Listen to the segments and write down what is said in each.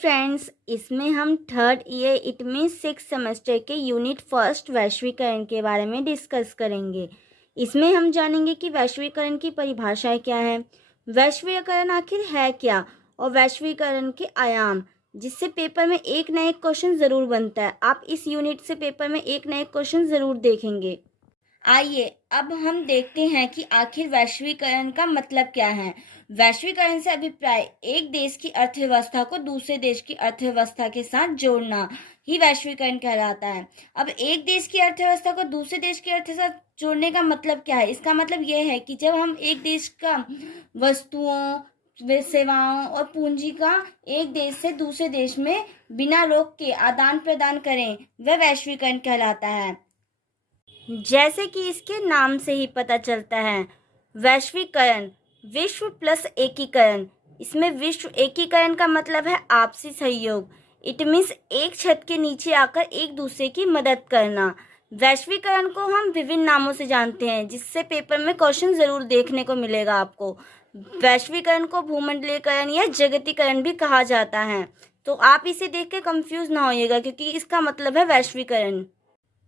Friends, इसमें हम third year it mean 6 semester के यूनिट फर्स्ट वैश्वीकरण के बारे में डिस्कस करेंगे। इसमें हम जानेंगे कि वैश्वीकरण की परिभाषाएं क्या है, वैश्वीकरण आखिर है क्या और वैश्वीकरण के आयाम, जिससे पेपर में एक ना एक क्वेश्चन ज़रूर बनता है। आप इस यूनिट से पेपर में एक ना एक क्वेश्चन ज़रूर देखेंगे। आइए अब हम देखते हैं कि आखिर वैश्वीकरण का मतलब क्या है। वैश्वीकरण से अभिप्राय एक देश की अर्थव्यवस्था को दूसरे देश की अर्थव्यवस्था के साथ जोड़ना ही वैश्वीकरण कहलाता है। अब एक देश की अर्थव्यवस्था को दूसरे देश की अर्थव्यवस्था जोड़ने का मतलब क्या है? इसका मतलब यह है कि जब हम एक देश का वस्तुओं, सेवाओं और पूंजी का एक देश से दूसरे देश में बिना रोक के आदान प्रदान करें, वह वैश्वीकरण कहलाता है। जैसे कि इसके नाम से ही पता चलता है, वैश्वीकरण विश्व प्लस एकीकरण। इसमें विश्व एकीकरण का मतलब है आपसी सहयोग। इट मीन्स एक छत के नीचे आकर एक दूसरे की मदद करना। वैश्वीकरण को हम विभिन्न नामों से जानते हैं, जिससे पेपर में क्वेश्चन ज़रूर देखने को मिलेगा आपको। वैश्वीकरण को भूमंडलीकरण या जगतीकरण भी कहा जाता है, तो आप इसे देख के कंफ्यूज ना होइएगा, क्योंकि इसका मतलब है वैश्वीकरण।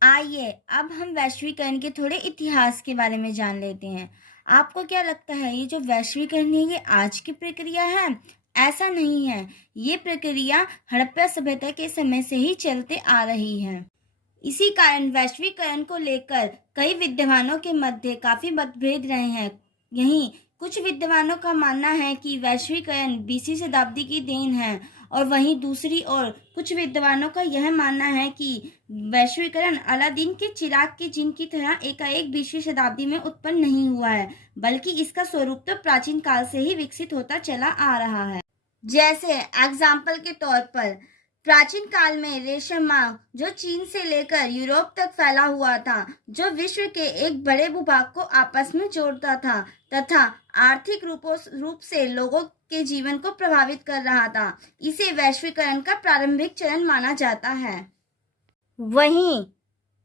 आइए अब हम वैश्वीकरण के थोड़े इतिहास के बारे में जान लेते हैं। आपको क्या लगता है, ये जो वैश्वीकरण है ये आज की प्रक्रिया है? ऐसा नहीं है, ये प्रक्रिया हड़प्पा सभ्यता के समय से ही चलते आ रही है। इसी कारण वैश्वीकरण को लेकर कई विद्वानों के मध्य काफी मतभेद रहे हैं। यहीं कुछ विद्वानों का मानना है कि वैश्वीकरण 20वीं शताब्दी की देन है, और वहीं दूसरी ओर कुछ विद्वानों का यह मानना है कि वैश्वीकरण अलादीन के चिराग के जिन की तरह एकाएक 20वीं शताब्दी में उत्पन्न नहीं हुआ है, बल्कि इसका स्वरूप तो प्राचीन काल से ही विकसित होता चला आ रहा है। जैसे एग्जाम्पल के तौर पर प्राचीन काल में रेशम मांग जो चीन से लेकर यूरोप तक फैला हुआ था, जो विश्व के एक बड़े भूभाग को आपस में जोड़ता था तथा आर्थिक रूप से लोगों के जीवन को प्रभावित कर रहा था, इसे वैश्वीकरण का प्रारंभिक चरण माना जाता है।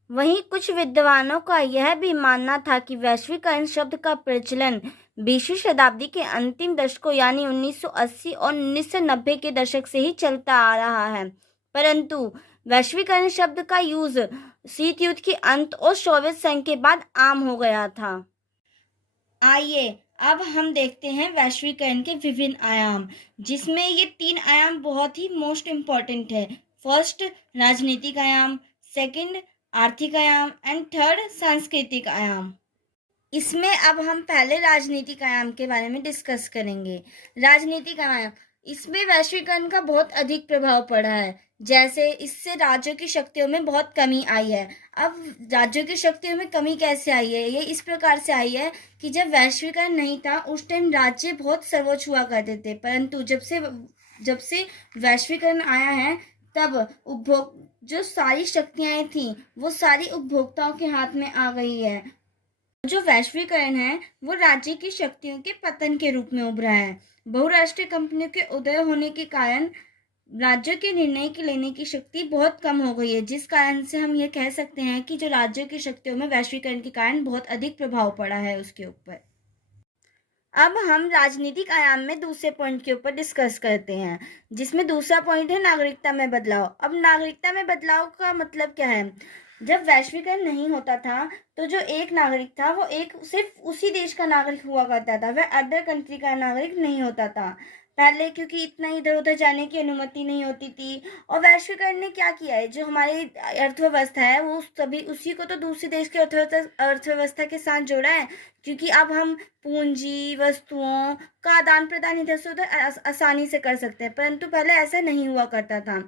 वहीं कुछ विद्वानों का यह भी मानना था कि वैश्वीकरण शब्द का प्रचलन 20वीं शताब्दी के अंतिम दशकों यानी 1980 और 1990 के दशक से ही चलता आ रहा है, परंतु वैश्वीकरण शब्द का यूज शीत युद्ध के अंत और सोवियत संघ के बाद आम हो गया था। आइए अब हम देखते हैं वैश्वीकरण के विभिन्न आयाम, जिसमें ये 3 आयाम बहुत ही मोस्ट इम्पॉर्टेंट है। फर्स्ट राजनीतिक आयाम, सेकंड आर्थिक आयाम एंड थर्ड सांस्कृतिक आयाम। इसमें अब हम पहले राजनीतिक आयाम के बारे में डिस्कस करेंगे। राजनीतिक आयाम, इसमें वैश्वीकरण का बहुत अधिक प्रभाव पड़ा है। जैसे इससे राज्यों की शक्तियों में बहुत कमी आई है। अब राज्यों की शक्तियों में कमी कैसे आई है? ये इस प्रकार से आई है कि जब वैश्वीकरण नहीं था उस टाइम राज्य बहुत सर्वोच्च हुआ करते थे, परंतु जब से वैश्वीकरण आया है तब उपभोग जो सारी शक्तियाँ थी वो सारी उपभोक्ताओं के हाथ में आ गई है। जो वैश्वीकरण है वो राज्य की शक्तियों के पतन के रूप में उभरा है। बहुराष्ट्रीय कंपनियों के उदय होने के कारण राज्यों के निर्णय की लेने की शक्ति बहुत कम हो गई है, जिस कारण से हम ये कह सकते हैं कि जो राज्यों की शक्तियों में वैश्वीकरण के कारण बहुत अधिक प्रभाव पड़ा है उसके ऊपर। अब हम राजनीतिक आयाम में दूसरे पॉइंट के ऊपर डिस्कस करते हैं, जिसमें दूसरा पॉइंट है नागरिकता में बदलाव। अब नागरिकता में बदलाव का मतलब क्या है? जब वैश्वीकरण नहीं होता था तो जो एक नागरिक था वो एक सिर्फ उसी देश का नागरिक हुआ करता था, वह अदर कंट्री का नागरिक नहीं होता था पहले, क्योंकि इतना इधर उधर जाने की अनुमति नहीं होती थी। और वैश्वीकरण ने क्या किया है, जो हमारी अर्थव्यवस्था है वो सभी उसी को तो दूसरे देश की अर्थव्यवस्था के साथ जोड़ा है, क्योंकि अब हम पूंजी वस्तुओं का आदान प्रदान इधर से उधर आसानी से कर सकते हैं, परंतु पहले ऐसा नहीं हुआ करता था।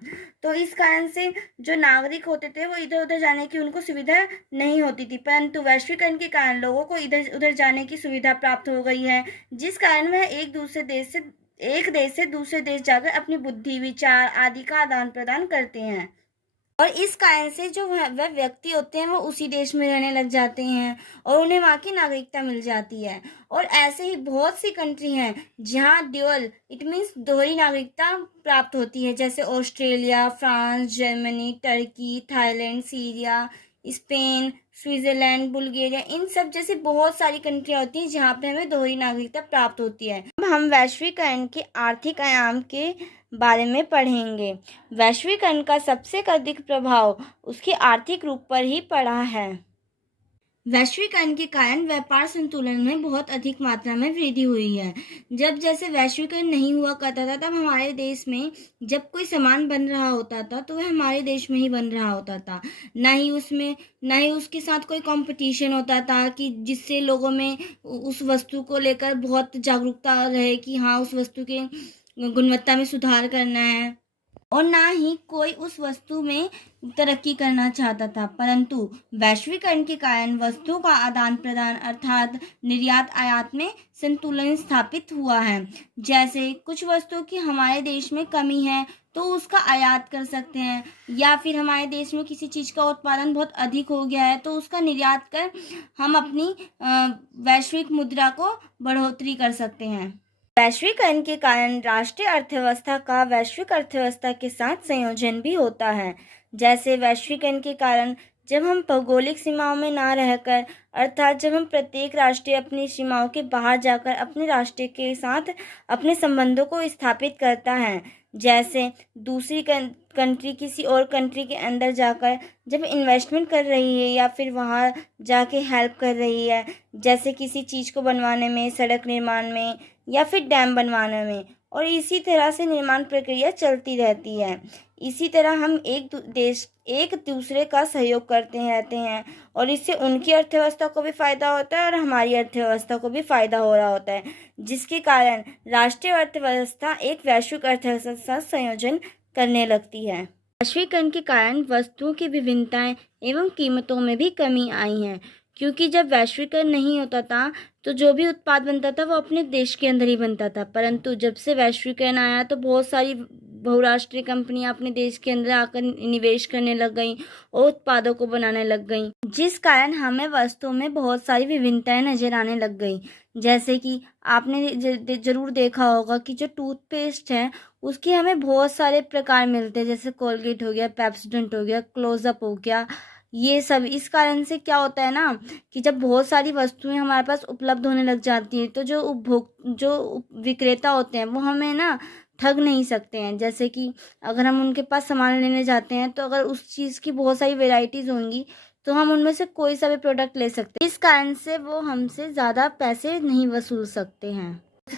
तो इस कारण से जो नागरिक होते थे वो इधर उधर जाने की उनको सुविधा नहीं होती थी, परंतु वैश्वीकरण के कारण लोगों को इधर उधर जाने की सुविधा प्राप्त हो गई है, जिस कारण वह एक देश से दूसरे देश जाकर अपनी बुद्धि विचार आदि का आदान प्रदान करते हैं। और इस कारण से जो वह व्यक्ति होते हैं वो उसी देश में रहने लग जाते हैं और उन्हें वहाँ की नागरिकता मिल जाती है। और ऐसे ही बहुत सी कंट्री हैं जहाँ ड्यूअल इट मीन्स दोहरी नागरिकता प्राप्त होती है, जैसे Australia, France, Germany, Turkey, Thailand, Syria, Spain, Switzerland, Bulgaria, इन सब जैसी बहुत सारी कंट्रियाँ होती हैं जहाँ पे हमें दोहरी नागरिकता प्राप्त होती है। अब हम वैश्वीकरण के आर्थिक आयाम के बारे में पढ़ेंगे। वैश्वीकरण का सबसे अधिक प्रभाव उसके आर्थिक रूप पर ही पड़ा है। वैश्वीकरण के कारण व्यापार संतुलन में बहुत अधिक मात्रा में वृद्धि हुई है। जब जैसे वैश्वीकरण नहीं हुआ करता था, तब हमारे देश में जब कोई सामान बन रहा होता था तो वह हमारे देश में ही बन रहा होता था। ना ही उसके साथ कोई कंपटीशन होता था कि जिससे लोगों में उस वस्तु को लेकर बहुत जागरूकता रहे कि हाँ, उस वस्तु के गुणवत्ता में सुधार करना है, और ना ही कोई उस वस्तु में तरक्की करना चाहता था। परंतु वैश्वीकरण के कारण वस्तुओं का आदान प्रदान अर्थात निर्यात आयात में संतुलन स्थापित हुआ है। जैसे कुछ वस्तुओं की हमारे देश में कमी है तो उसका आयात कर सकते हैं, या फिर हमारे देश में किसी चीज़ का उत्पादन बहुत अधिक हो गया है तो उसका निर्यात कर हम अपनी वैश्विक मुद्रा को बढ़ोतरी कर सकते हैं। वैश्वीकरण के कारण राष्ट्रीय अर्थव्यवस्था का वैश्विक अर्थव्यवस्था के साथ संयोजन भी होता है। जैसे वैश्वीकरण के कारण जब हम भौगोलिक सीमाओं में ना रहकर, अर्थात जब हम प्रत्येक राष्ट्र अपनी सीमाओं के बाहर जाकर अपने राष्ट्र के साथ अपने संबंधों को स्थापित करता है, जैसे दूसरी कंट्री किसी और कंट्री के अंदर जाकर जब इन्वेस्टमेंट कर रही है या फिर वहाँ जाके हेल्प कर रही है, जैसे किसी चीज़ को बनवाने में, सड़क निर्माण में या फिर डैम बनवाने में, और इसी तरह से निर्माण प्रक्रिया चलती रहती है। इसी तरह हम एक दूसरे का सहयोग करते रहते हैं और इससे उनकी अर्थव्यवस्था को भी फ़ायदा होता है और हमारी अर्थव्यवस्था को भी फ़ायदा हो रहा होता है, जिसके कारण राष्ट्रीय अर्थव्यवस्था एक वैश्विक अर्थव्यवस्था के साथ संयोजन करने लगती है। वैश्वीकरण के कारण वस्तुओं की विभिन्नताएं एवं कीमतों में भी कमी आई है, क्योंकि जब वैश्वीकरण नहीं होता था तो जो भी उत्पाद बनता था वो अपने देश के अंदर ही बनता था, परंतु जब से वैश्वीकरण आया तो बहुत सारी बहुराष्ट्रीय कंपनियां अपने देश के अंदर आकर निवेश करने लग गईं और उत्पादों को बनाने लग गईं, जिस कारण हमें वस्तुओं में बहुत सारी विभिन्नताएं नजर आने लग गई। जैसे कि आपने जरूर देखा होगा कि जो टूथपेस्ट है उसके हमें बहुत सारे प्रकार मिलते हैं, जैसे कोलगेट हो गया, पेप्सोडेंट हो गया, क्लोजअप हो गया, ये सब। इस कारण से क्या होता है ना कि जब बहुत सारी वस्तुएं हमारे पास उपलब्ध होने लग जाती हैं तो जो विक्रेता होते हैं वो हमें ना ठग नहीं सकते हैं। जैसे कि अगर हम उनके पास सामान लेने जाते हैं तो अगर उस चीज़ की बहुत सारी वेराइटीज़ होंगी तो हम उनमें से कोई सा भी प्रोडक्ट ले सकते हैं। इस कारण से वो हमसे ज़्यादा पैसे नहीं वसूल सकते हैं।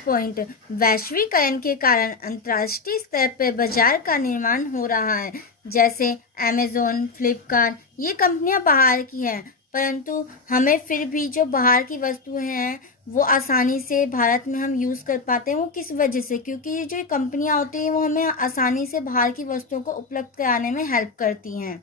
पॉइंट, वैश्वीकरण के कारण अंतर्राष्ट्रीय स्तर पर बाजार का निर्माण हो रहा है। जैसे अमेज़न, फ्लिपकार्ट, ये कंपनियां बाहर की हैं, परंतु हमें फिर भी जो बाहर की वस्तुएं हैं वो आसानी से भारत में हम यूज़ कर पाते हैं। वो किस वजह से? क्योंकि ये जो कंपनियां होती हैं वो हमें आसानी से बाहर की वस्तुओं को उपलब्ध कराने में हेल्प करती हैं।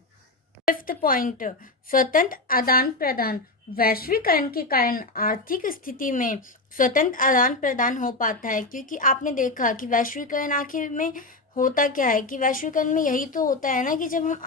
फिफ्थ पॉइंट, स्वतंत्र आदान प्रदान। वैश्वीकरण के कारण आर्थिक स्थिति में स्वतंत्र आदान प्रदान हो पाता है, क्योंकि आपने देखा कि वैश्वीकरण आखिर में होता क्या है कि वैश्वीकरण में यही तो होता है ना कि जब हम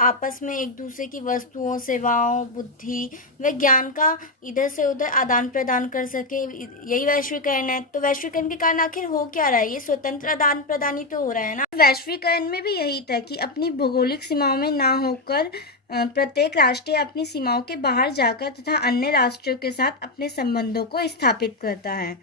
आपस में एक दूसरे की वस्तुओं, सेवाओं, बुद्धि व ज्ञान का इधर से उधर आदान प्रदान कर सके, यही वैश्वीकरण है। तो वैश्वीकरण के कारण आखिर हो क्या रहा है? ये स्वतंत्र आदान प्रदान ही तो हो रहा है ना। वैश्वीकरण में भी यही था कि अपनी भौगोलिक सीमाओं में ना होकर प्रत्येक राष्ट्र अपनी सीमाओं के बाहर जाकर तथा अन्य राष्ट्रों के साथ अपने संबंधों को स्थापित करता है।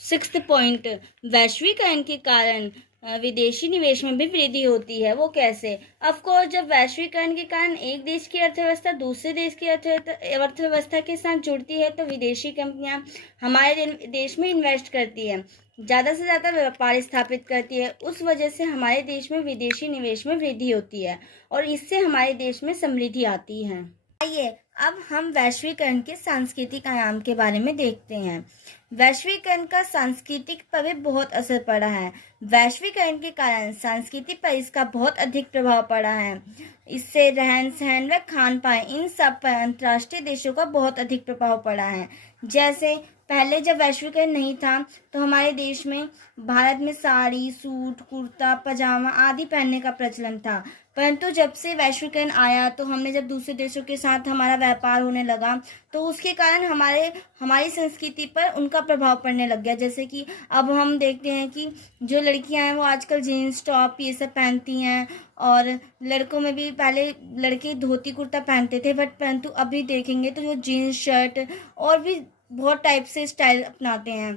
सिक्स्थ पॉइंट, वैश्वीकरण के कारण विदेशी निवेश में भी वृद्धि होती है। वो कैसे? ऑफ कोर्स, जब वैश्वीकरण के कारण एक देश की अर्थव्यवस्था दूसरे देश की अर्थव्यवस्था के साथ जुड़ती है तो विदेशी कंपनियां हमारे देश में इन्वेस्ट करती है, ज़्यादा से ज़्यादा व्यापार स्थापित करती है। उस वजह से हमारे देश में विदेशी निवेश में वृद्धि होती है और इससे हमारे देश में समृद्धि आती है। आइए अब हम वैश्वीकरण के सांस्कृतिक आयाम के बारे में देखते हैं। वैश्वीकरण का सांस्कृतिक पर भी बहुत असर पड़ा है। वैश्वीकरण के कारण संस्कृति पर इसका बहुत अधिक प्रभाव पड़ा है। इससे रहन सहन व खान पान, इन सब पर अंतर्राष्ट्रीय देशों का बहुत अधिक प्रभाव पड़ा है। जैसे पहले जब वैश्वीकरण नहीं था तो हमारे देश में, भारत में साड़ी, सूट, कुर्ता, पजामा आदि पहनने का प्रचलन था, परंतु जब से वैश्वीकरण आया तो हमने जब दूसरे देशों के साथ हमारा व्यापार होने लगा तो उसके कारण हमारी संस्कृति पर उनका का प्रभाव पड़ने लग गया। जैसे कि अब हम देखते हैं कि जो लड़कियां हैं वो आजकल जीन्स टॉप ये सब पहनती हैं, और लड़कों में भी पहले लड़के धोती कुर्ता पहनते थे, बट परंतु अभी देखेंगे तो जो जीन्स शर्ट और भी बहुत टाइप से स्टाइल अपनाते हैं।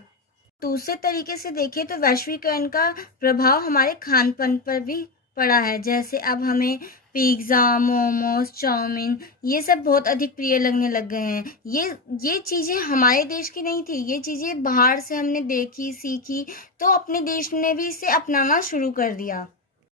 दूसरे तरीके से देखें तो वैश्वीकरण का प्रभाव हमारे खान पान पर भी पड़ा है। जैसे अब हमें पिज़्ज़ा, मोमोज, चाउमीन ये सब बहुत अधिक प्रिय लगने लग गए हैं। ये चीज़ें हमारे देश की नहीं थी, ये चीज़ें बाहर से हमने देखी सीखी, तो अपने देश ने भी इसे अपनाना शुरू कर दिया।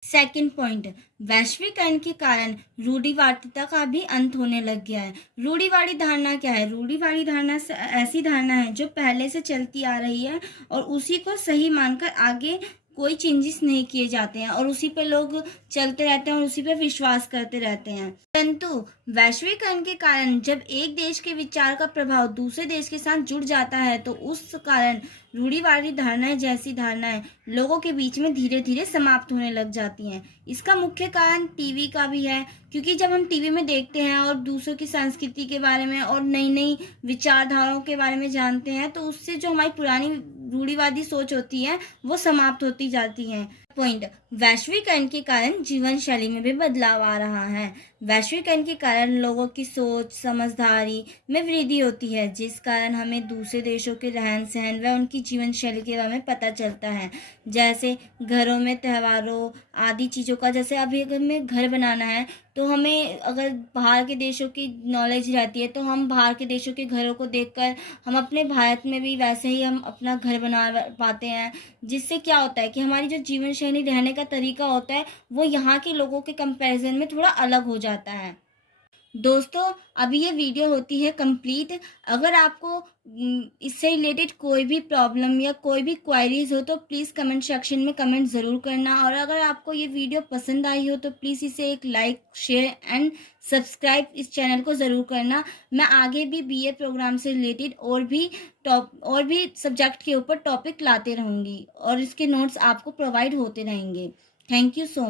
सेकंड पॉइंट, वैश्वीकरण के कारण रूढ़िवादिता का भी अंत होने लग गया है। रूढ़िवादी धारणा क्या है? रूढ़िवादी धारणा ऐसी धारणा है जो पहले से चलती आ रही है और उसी को सही मानकर आगे कोई चेंजेस नहीं किए जाते हैं और उसी पे लोग चलते रहते हैं और उसी पे विश्वास करते रहते हैं। परंतु वैश्वीकरण के कारण जब एक देश के विचार का प्रभाव दूसरे देश के साथ जुड़ जाता है तो उस कारण रूढ़िवादी धारणाएं जैसी धारणाएं लोगों के बीच में धीरे धीरे समाप्त होने लग जाती हैं। इसका मुख्य कारण टीवी का भी है, क्योंकि जब हम टीवी में देखते हैं और दूसरों की संस्कृति के बारे में और नई नई विचारधाराओं के बारे में जानते हैं तो उससे जो हमारी पुरानी रूढ़िवादी सोच होती है वो समाप्त होती जाती है। पॉइंट, वैश्वीकरण के कारण जीवन शैली में भी बदलाव आ रहा है। वैश्वीकरण के कारण लोगों की सोच समझदारी में वृद्धि होती है, जिस कारण हमें दूसरे देशों के रहन सहन व उनकी जीवन शैली के बारे में पता चलता है। जैसे घरों में त्योहारों आदि चीज़ों का, जैसे अभी अगर हमें घर बनाना है तो हमें अगर बाहर के देशों की नॉलेज रहती है तो हम बाहर के देशों के घरों को देखकर हम अपने भारत में भी वैसे ही हम अपना घर बना पाते हैं। जिससे क्या होता है कि हमारी जो जीवन शैली रहने का तरीका होता है वो यहाँ के लोगों के कंपैरिजन में थोड़ा अलग हो जाता है। दोस्तों, अभी ये वीडियो होती है कंप्लीट। अगर आपको इससे रिलेटेड कोई भी प्रॉब्लम या कोई भी क्वायरीज हो तो प्लीज़ कमेंट सेक्शन में कमेंट ज़रूर करना, और अगर आपको ये वीडियो पसंद आई हो तो प्लीज़ इसे एक लाइक शेयर एंड सब्सक्राइब इस चैनल को ज़रूर करना। मैं आगे भी बीए प्रोग्राम से रिलेटेड और भी सब्जेक्ट के ऊपर टॉपिक लाते रहूँगी और इसके नोट्स आपको प्रोवाइड होते रहेंगे। Thank you so much.